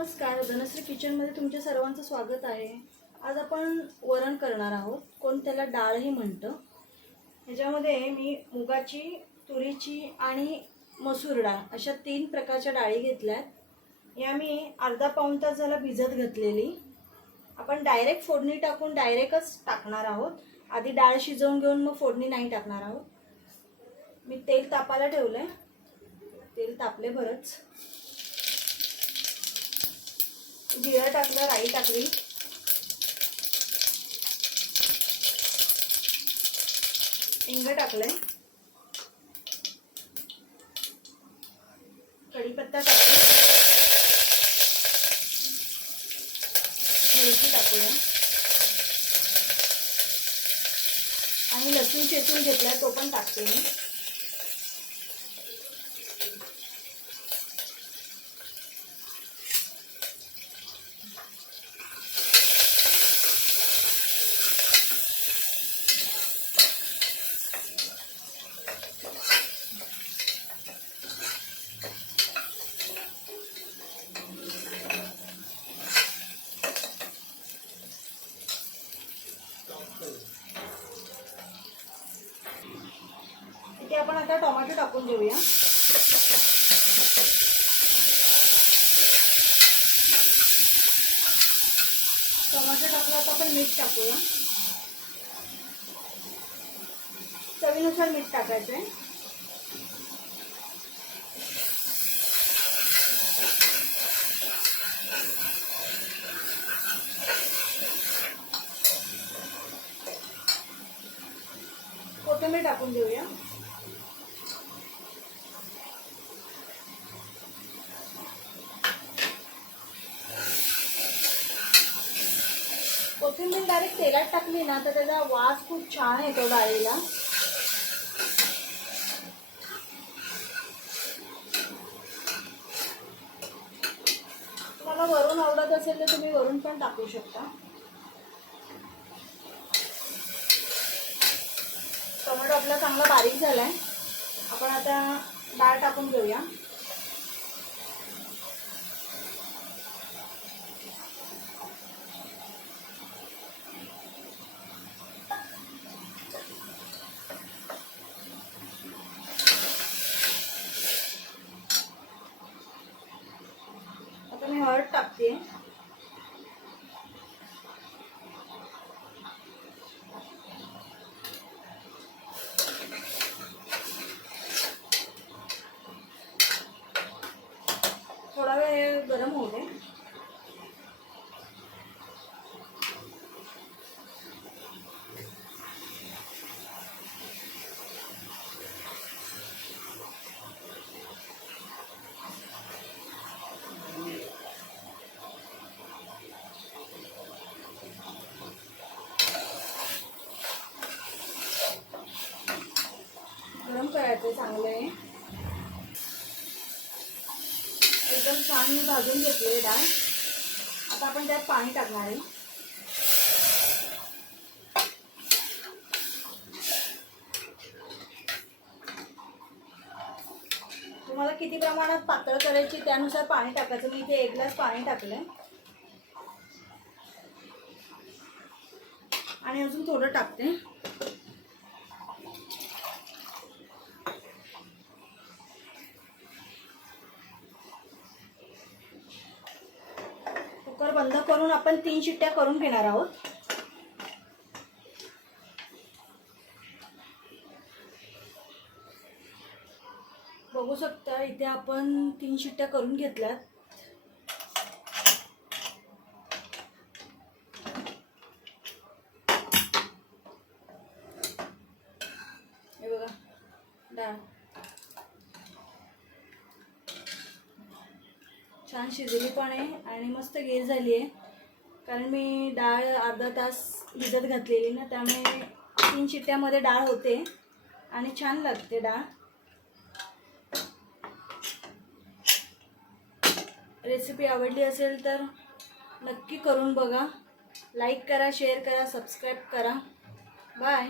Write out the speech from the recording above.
नमस्कार धनश्री किचनमध्ये तुमच्या सर्वांचं स्वागत आहे. आज आपण वरण करणार आहोत. कोण त्याला डाळही म्हणतं? ह्याच्यामध्ये मी मुगाची तुरीची आणि मसूर डाळ अशा तीन प्रकारच्या डाळी घेतल्यात. या मी अर्धा पाऊण तास झाला भिजत घातलेली. आपण डायरेक्ट फोडणी टाकून डायरेक्टच टाकणार आहोत. आधी डाळ शिजवून घेऊन मग फोडणी नाही टाकणार आहोत. मी तेल तापायला ठेवलं आहे तेल तापले बरंच. जिरं टाकलं राई टाकली. हिंग टाकलंय. कढीपत्ता टाकला मिरची टाकूया. आणि लसूण चेचून घेतलाय तो पण टाकते मी. इथे आपण आता टोमॅटो टाकून देऊया. टोमॅटो टाकलं आता आपण मीठ टाकूया. चवीनुसार मीठ टाकायचं आहे कोथिंबीर टाकून देऊया. कोथिंबीर डायरेक्ट तेलात टाकली ना तर त्याचा वास खूप छान येतो डाळीला. तुम्हाला वरून आवडत असेल तर तुम्ही वरून पण टाकू शकता. टोमॅटो आपला चांगला बारीक झालाय. आपण आता डाळ टाकून घेऊया. हळद टाकते. करायचं चांगलं आहे. एकदम छान मी भाजून घेतली डाळ. आता आपण त्यात पाणी टाकणार आहे. तुम्हाला किती प्रमाणात पातळ करायची त्यानुसार पाणी टाकायचं. मी इथे एक ग्लास पाणी टाकलं आणि अजून थोडं टाकते. बंद करून आपण तीन शिट्ट्या करून घेणार आहोत. बघू शकता इथे आपण तीन शिट्ट्या करून घेतल्यात हे बघा डाळ छान शिजली पण आहे आणि मस्त गेर झाली आहे. कारण मी डाळ अर्धा तास भिजत घातलेली ना त्यामुळे तीन शिट्ट्यामध्ये डाळ होते आणि छान लागते डाळ. रेसिपी आवडली असेल तर नक्की करून बघा. लाईक करा शेअर करा सबस्क्राईब करा. बाय